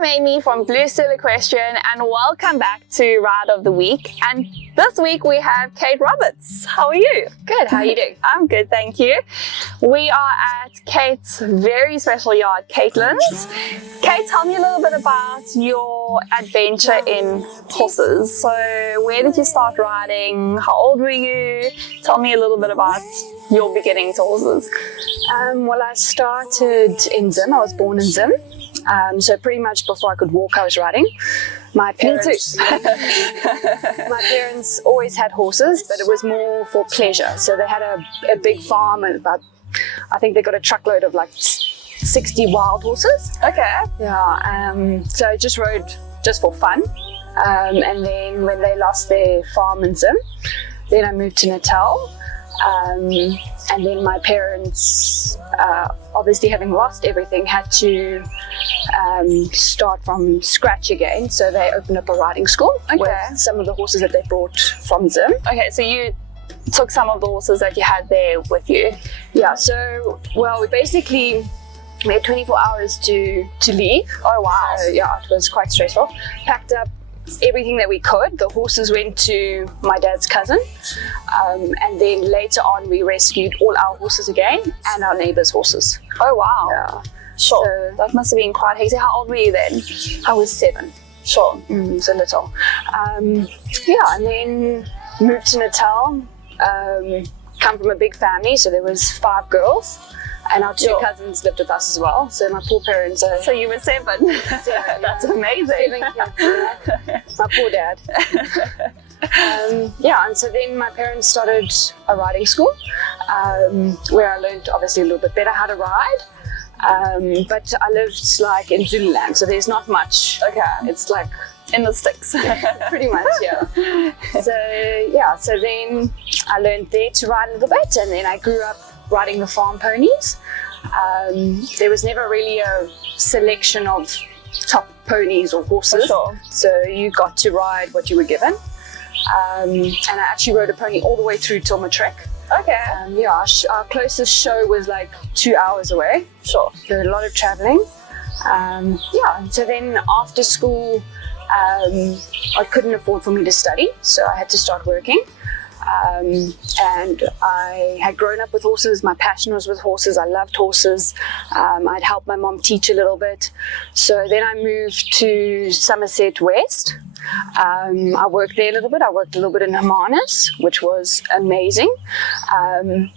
I'm Amy from Blue Steel Equestrian and welcome back to Ride of the Week. And this week we have Kate Roberts. How are you? Good, how are you doing? I'm good, thank you. We are at Kate's very special yard, Caitlin's. Kate, tell me a little bit about your adventure in horses. So where did you start riding? How old were you? Tell me a little bit about your beginning to horses. Well, I started in Zim. I was born in Zim. So pretty much before I could walk, I was riding. My parents, my parents always had horses, but it was more for pleasure. So they had a big farm and I think they got a truckload of like 60 wild horses. Okay. Yeah. So I just rode just for fun. And then when they lost their farm in Zim, then I moved to Natal. And then my parents, obviously having lost everything, had to start from scratch again. So they opened up a riding school with some of the horses that they brought from Zim. Okay, so you took some of the horses that you had there with you. Yeah, so, well, we had 24 hours to leave. Oh, wow. So, yeah, it was quite stressful. Packed up everything that we could. The horses went to my dad's cousin, and then later on we rescued all our horses again and our neighbors' horses. Oh wow. Yeah. Sure. So, that must have been quite hectic. How old were you then? I was 7. Sure. So little. Yeah, and then moved to Natal. Come from a big family, so there was 5 girls. And our 2 cousins lived with us as well. So my poor parents are... So you were 7? That's amazing. 7 kids, yeah. My poor dad. Yeah, and so then my parents started a riding school where I learned obviously a little bit better how to ride. But I lived like in Zululand, so there's not much. Okay. It's like... in the sticks. Pretty much, yeah. So then I learned there to ride a little bit, and then I grew up riding the farm ponies. There was never really a selection of top ponies or horses. Sure. So you got to ride what you were given. And I actually rode a pony all the way through till matric. Okay. Yeah, our closest show was like 2 hours away. Sure. There was a lot of traveling. Yeah, so then after school, I couldn't afford for me to study, so I had to start working. And I had grown up with horses. My passion was with horses. I loved horses. I'd helped my mom teach a little bit. So then I moved to Somerset West. I worked there a little bit. I worked a little bit in Hermanus, which was amazing. And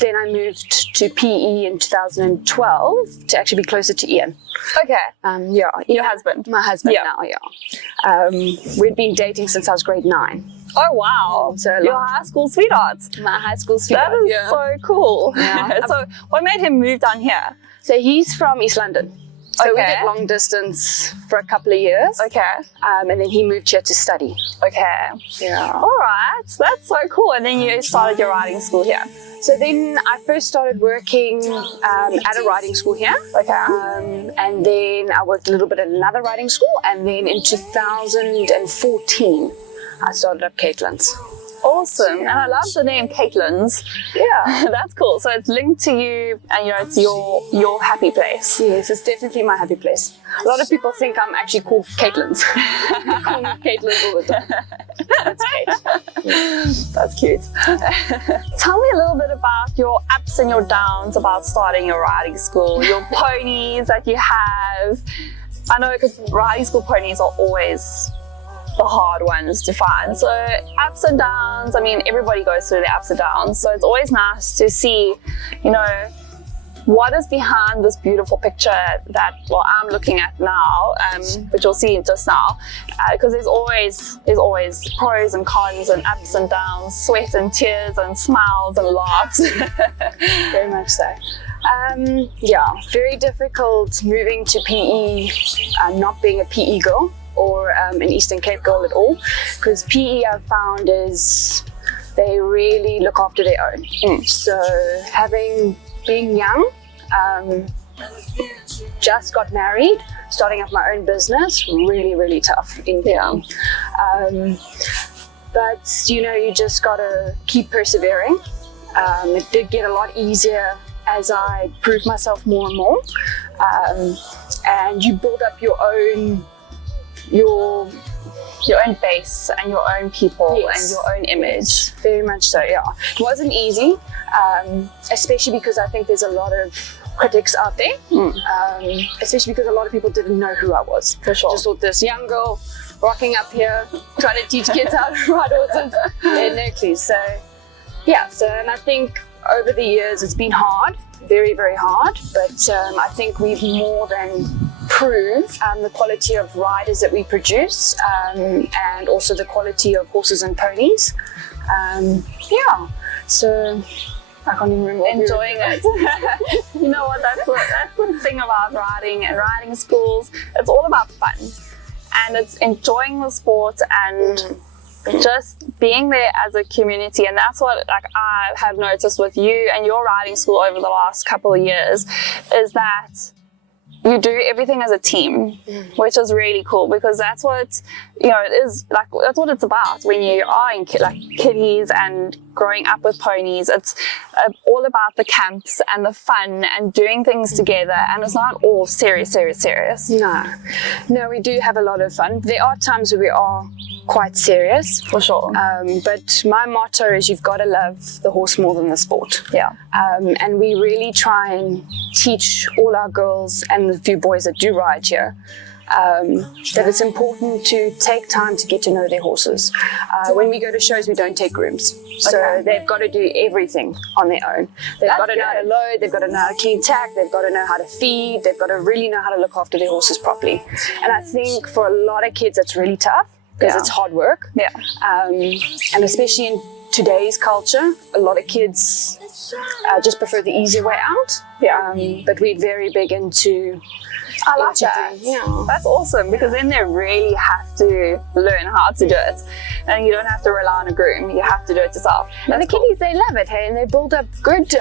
then I moved to PE in 2012 to actually be closer to Ian. Okay. Yeah. Your husband? My husband now, yeah. We'd been dating since I was grade 9. Oh wow! So your high school sweethearts. My high school sweetheart. That is so cool. Yeah. So what made him move down here? So he's from East London. So we Okay. did long distance for a couple of years. Okay. And then he moved here to study. Okay. Yeah. All right. That's so cool. And then you started your riding school here. So then I first started working at a riding school here. Okay. And then I worked a little bit at another riding school. And then in 2014, I started up Caitlin's. Awesome. And I love the name Caitlin's. Yeah. That's cool. So it's linked to you and it's your happy place. Yes, it's definitely my happy place. A lot of people think I'm actually called Caitlin's. They call me Caitlin's all the time. That's Kate. That's cute. Tell me a little bit about your ups and your downs about starting your riding school, your ponies that you have. I know because riding school ponies are always the hard ones to find. So ups and downs, I mean, everybody goes through the ups and downs. So it's always nice to see, what is behind this beautiful picture that, I'm looking at now, which you'll see just now, because there's always pros and cons and ups and downs, sweat and tears and smiles and laughs. Very much so. Yeah, very difficult moving to PE, not being a PE girl or an Eastern Cape girl at all, because PE I've found is they really look after their own. So being young, just got married, starting up my own business, really, really tough in PE. But you just gotta keep persevering. It did get a lot easier as I proved myself more and more. And you build up your own base and your own people. Yes. And your own image. Very much so, yeah. It wasn't easy, especially because I think there's a lot of critics out there, especially because a lot of people didn't know who I was. For sure. Just thought this young girl rocking up here trying to teach kids how to ride horses. Yeah, no clue. So yeah, and I think over the years it's been hard, very, very hard, but I think we've more than proved the quality of riders that we produce, and also the quality of horses and ponies. Yeah, so I can't even remember. Enjoying it. You know what, that's the thing about riding and riding schools. It's all about fun. And it's enjoying the sport and just being there as a community. And that's what I have noticed with you and your riding school over the last couple of years, is that you do everything as a team, which is really cool, because that's what, it is like, that's what it's about when you are in kiddies and growing up with ponies. It's all about the camps and the fun and doing things together, and it's not all serious. No, we do have a lot of fun. There are times where we are quite serious, for sure. But my motto is you've got to love the horse more than the sport. Yeah. And we really try and teach all our girls and the few boys that do ride here that it's important to take time to get to know their horses. When we go to shows, we don't take grooms. So they've got to do everything on their own. They've got to know how to load, they've got to know how to clean tack, they've got to know how to feed, they've got to really know how to look after their horses properly. And I think for a lot of kids, that's really tough, because it's hard work. Yeah. And especially in today's culture, a lot of kids just prefer the easier way out. Yeah. But we're very big into... I like that. Yeah. That's awesome, because then they really have to learn how to do it. And you don't have to rely on a groom, you have to do it yourself. And the kiddies, they love it, hey, and they build up good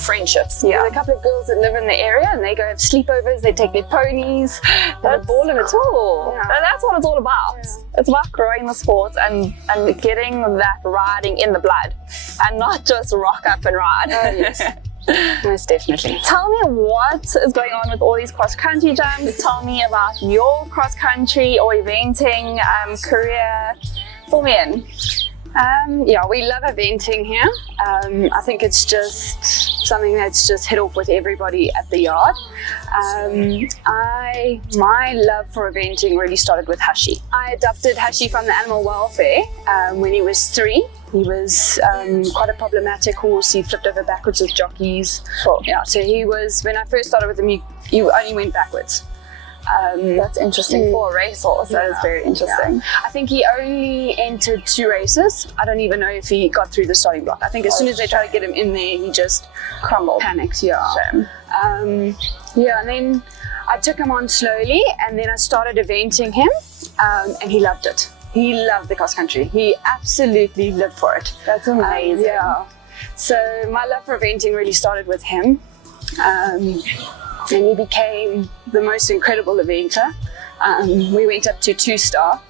friendships. Yeah. There's a couple of girls that live in the area, and they go have sleepovers, they take their ponies, That's ball of it. cool. Yeah. And that's what it's all about. Yeah. It's about growing the sport and getting that riding in the blood, and not just rock up and ride. Oh, yes. Most definitely. Tell me what is going on with all these cross-country jumps. Tell me about your cross-country or eventing career. Fill me in. Yeah, we love eventing here. I think it's just something that's just hit off with everybody at the yard. My love for eventing really started with Hashi. I adopted Hashi from the animal welfare when he was 3. He was quite a problematic horse. He flipped over backwards with jockeys. Sure. Yeah, so he was, when I first started with him, he only went backwards. That's interesting for a racehorse. That is very interesting. Yeah. I think he only entered 2 races. I don't even know if he got through the starting block. I think as soon as they tried to get him in there, he just crumbled. Panicked, yeah. Shame. Yeah, and then I took him on slowly, and then I started eventing him, and he loved it. He loved the cross country. He absolutely lived for it. That's amazing. Yeah. So my love for eventing really started with him. And he became the most incredible eventer. We went up to 2-star.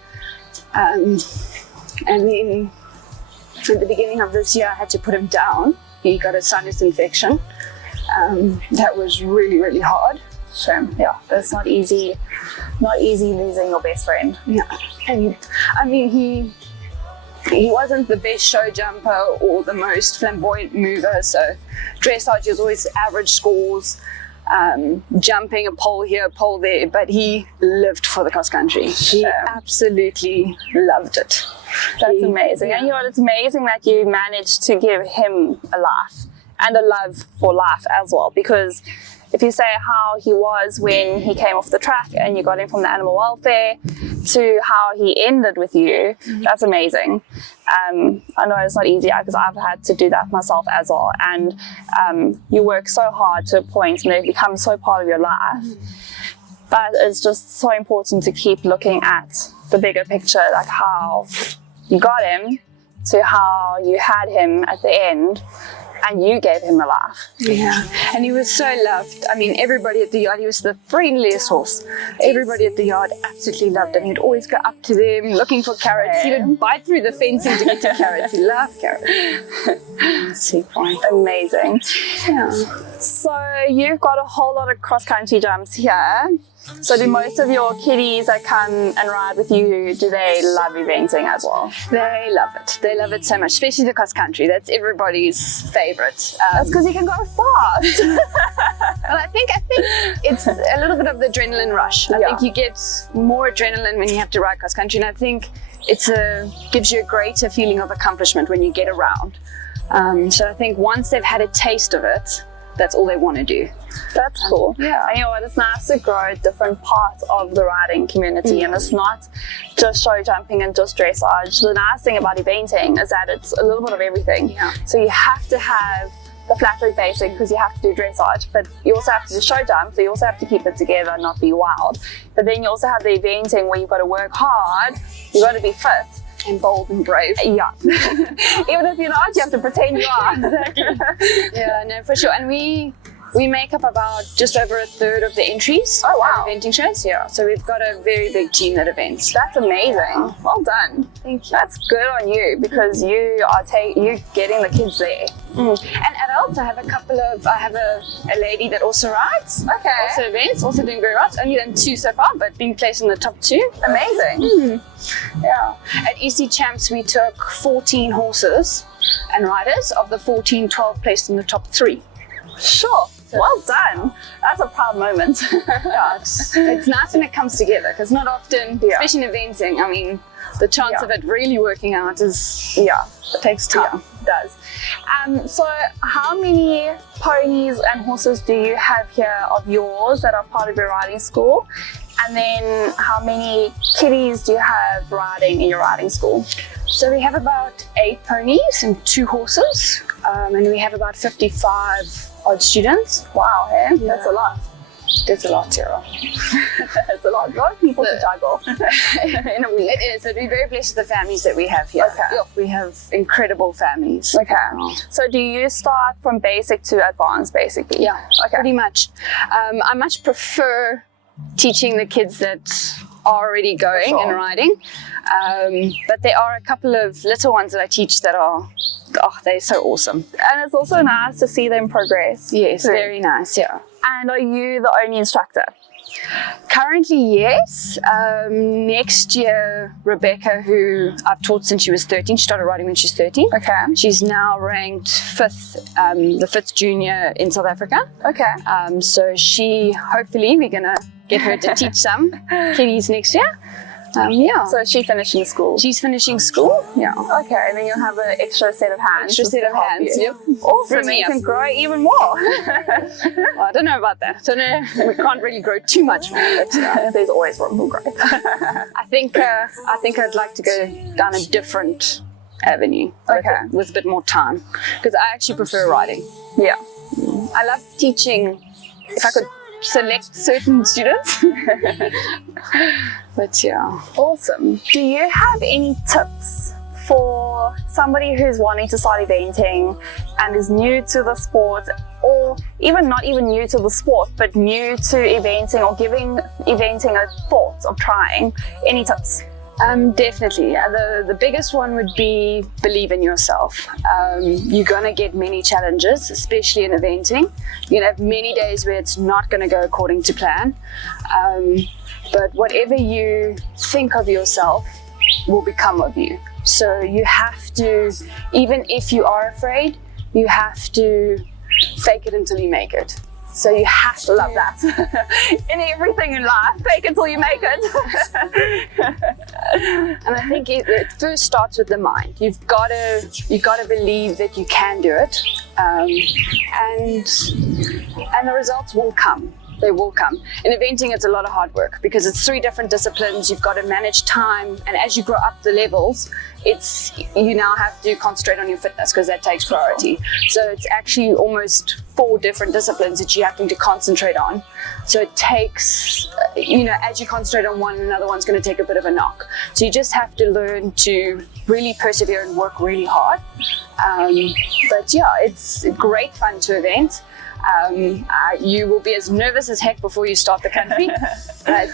And then at the beginning of this year, I had to put him down. He got a sinus infection. That was really, really hard. Shame. Yeah, it's not easy. Not easy losing your best friend. Yeah. And I mean, he wasn't the best show jumper or the most flamboyant mover. So dressage was always average scores. Jumping a pole here, a pole there, but he lived for the cross country. He absolutely loved it. That's amazing. And you know what, it's amazing that you managed to give him a life and a love for life as well, because if you say how he was when he came off the track and you got him from the animal welfare to how he ended with you, that's amazing. I know it's not easy because I've had to do that myself as well. And you work so hard to a point and they become so part of your life. But it's just so important to keep looking at the bigger picture, like how you got him to how you had him at the end. and you gave him a laugh. Yeah, and he was so loved. I mean, everybody at the yard, he was the friendliest horse. Everybody at the yard absolutely loved him. He'd always go up to them looking for carrots. He would bite through the fencing to get to carrots. He loved carrots. Super. Amazing. Yeah. So you've got a whole lot of cross-country jumps here. So do most of your kiddies that come and ride with you, do they love eventing as well? They love it. They love it so much, especially the cross country. That's everybody's favorite. That's because you can go fast. Well, I think it's a little bit of the adrenaline rush. I think you get more adrenaline when you have to ride cross country, and I think gives you a greater feeling of accomplishment when you get around. So I think once they've had a taste of it, that's all they want to do. That's cool. Yeah. And you know what, it's nice to grow different parts of the riding community, and it's not just show jumping and just dressage. The nice thing about eventing is that it's a little bit of everything. Yeah. So you have to have the flat route basic because you have to do dressage, but you also have to do show jump, so you also have to keep it together and not be wild. But then you also have the eventing where you've got to work hard, you've got to be fit And bold and brave. Yeah. Even if you're not, you have to pretend you are. Exactly. Yeah, no, for sure. And we make up about just over a third of the entries. Oh, wow. At eventing shows. Yeah. So we've got a very big team that events. That's amazing. Well done. Thank you. That's good on you because you are getting the kids there. And adults, I have a lady that also rides. Okay. Also events, also doing great rides. Only done 2 so far, but been placed in the top 2. Amazing. Yeah. At EC Champs, we took 14 horses and riders. Of the 14, 12 placed in the top 3. Sure. Well done. That's a proud moment. Yeah, it's nice when it comes together because not often, especially in eventing, I mean, the chance of it really working out it takes time. Yeah, it does. So how many ponies and horses do you have here of yours that are part of your riding school? And then how many kiddies do you have riding in your riding school? So we have about 8 ponies and 2 horses, and we have about 55 odd students. Wow, hey? Yeah. That's a lot. That's a lot, Sarah. It's a lot of people to juggle in a week. It is. But we're very blessed with the families that we have here. Okay. Look, we have incredible families. Okay. So do you start from basic to advanced, basically? Yeah, Okay. pretty much. I much prefer teaching the kids that are already going and riding. But there are a couple of little ones that I teach that are, they're so awesome. And it's also nice to see them progress. Yes, too. very nice, yeah. And are you the only instructor? Currently, yes. Next year, Rebecca, who I've taught since she was 13, she started riding when she was 13. Okay. She's now ranked 5th, the 5th junior in South Africa. Okay. So hopefully, we're going to get her to teach some kiddies next year. So is she finishing school? She's finishing school, yeah. Okay, and then you'll have an extra set of hands. Extra set of hands, yep. Awesome, Bring me you up. can grow even more. Well, I don't know about that. We can't really grow too much more. But, there's always room for growth. I think I'd like to go down a different avenue. With a bit more time. Because I actually prefer riding. Yeah. I love teaching. If I could select certain students. But yeah. Awesome. Do you have any tips for somebody who's wanting to start eventing and is new to the sport, or even not even new to the sport, but new to eventing or giving eventing a thought of trying? Any tips? Definitely. The biggest one would be believe in yourself. You're going to get many challenges, especially in eventing. You're going to have many days where it's not going to go according to plan. But whatever you think of yourself will become of you. So you have to, even if you are afraid, you have to fake it until you make it. So you have to love that. In everything in life, fake until you make it. And I think it first starts with the mind. You've got to believe that you can do it, and the results will come. They will come. In eventing, it's a lot of hard work because it's 3 different disciplines. You've got to manage time, and as you grow up the levels, you now have to concentrate on your fitness because that takes priority. So it's actually almost 4 different disciplines that you're having to concentrate on. So it takes, as you concentrate on one, another one's going to take a bit of a knock. So you just have to learn to really persevere and work really hard. But yeah, it's great fun to event. You will be as nervous as heck before you start the country, but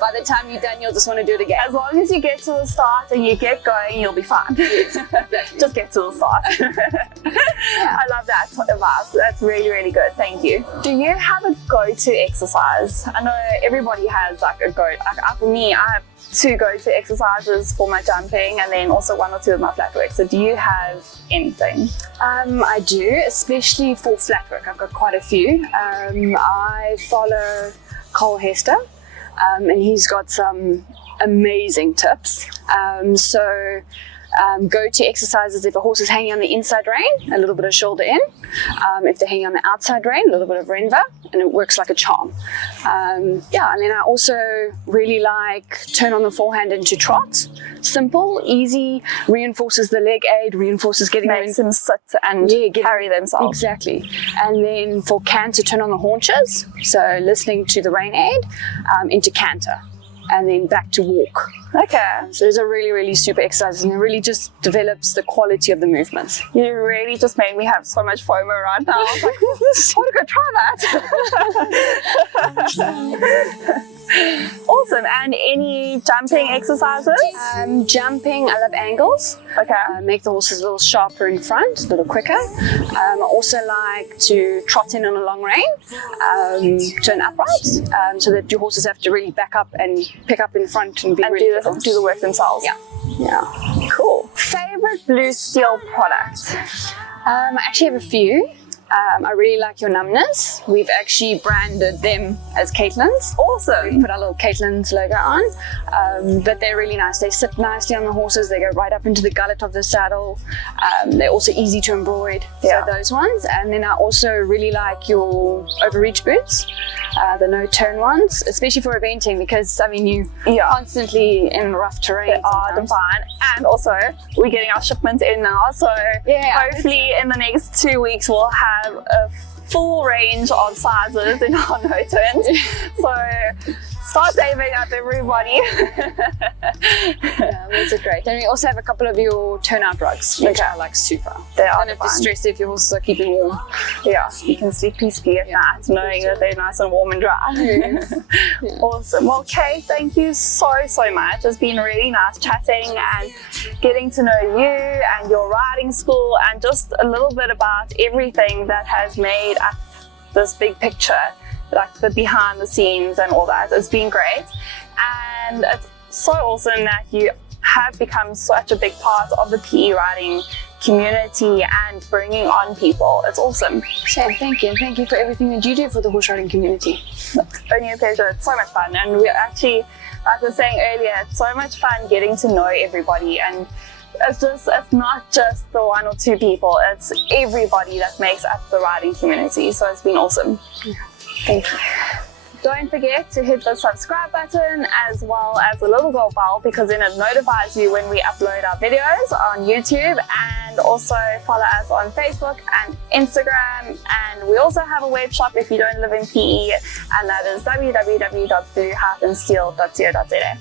by the time you're done, you'll just want to do it again. As long as you get to the start and you get going, you'll be fine. Just get to the start. I love that advice. That's really, really good. Thank you. Do you have a go-to exercise? I know everybody has like a go. For me, I have 2 go-to exercises for my jumping and then also 1 or 2 of my flat work. So do you have anything? I do, especially for flat work. I've got quite a few. I follow Cole Hester, and he's got some amazing tips. Go-to exercises: if a horse is hanging on the inside rein, a little bit of shoulder in. If they're hanging on the outside rein, a little bit of Renva, and it works like a charm. And then I also really like turn on the forehand into trot. Simple, easy, reinforces the leg aid, reinforces getting Makes them sit and carry themselves. Exactly. And then for canter, turn on the haunches. So listening to the rein aid into canter. And then back to walk. Okay. So those are really, really super exercises, and it really just develops the quality of the movements. You really just made me have so much FOMO right now. I was like, I want to go try that. Awesome. And any jumping exercises? Jumping, I love angles. Okay. Make the horses a little sharper in front, a little quicker. I also like to trot in on a long rein, turn upright, so that your horses have to really back up and pick up in front and be really do the work themselves. Yeah. Cool. Favorite Blue Steel product? I actually have a few. I really like your numbness. We've actually branded them as Caitlin's. Awesome. We put our little Caitlin's logo on, but they're really nice. They sit nicely on the horses. They go right up into the gullet of the saddle. They're also easy to embroid. So those ones. And then I also really like your overreach boots, the no-turn ones, especially for eventing, because you're constantly in rough terrain. They are divine. And also, we're getting our shipments in now, so hopefully in the next 2 weeks we'll have a full range of sizes in our no-turns. So start saving up, everybody. Those are great. And we also have a couple of your turnout rugs, which are like super. They are. Don't have to stress if your horses are keeping warm. Yeah, you can sleep peacefully at night knowing that they're nice and warm and dry. Awesome. Well, Kay, thank you so much. It's been really nice chatting and getting to know you and your riding school and just a little bit about everything that has made up this big picture, like the behind the scenes and all that. It's been great, and it's so awesome that you have become such a big part of the PE riding community and bringing on people. It's awesome. So thank you, and thank you for everything that you do for the horse riding community. It's only a pleasure. It's so much fun, and we're actually, like I was saying earlier, it's so much fun getting to know everybody, and it's not just the 1 or 2 people, it's everybody that makes up the riding community. So it's been awesome. Thank you. Don't forget to hit the subscribe button as well as the little gold bell, because then it notifies you when we upload our videos on YouTube, and also follow us on Facebook and Instagram. And we also have a web shop if you don't live in PE, and that is www.blue-steel.co.za.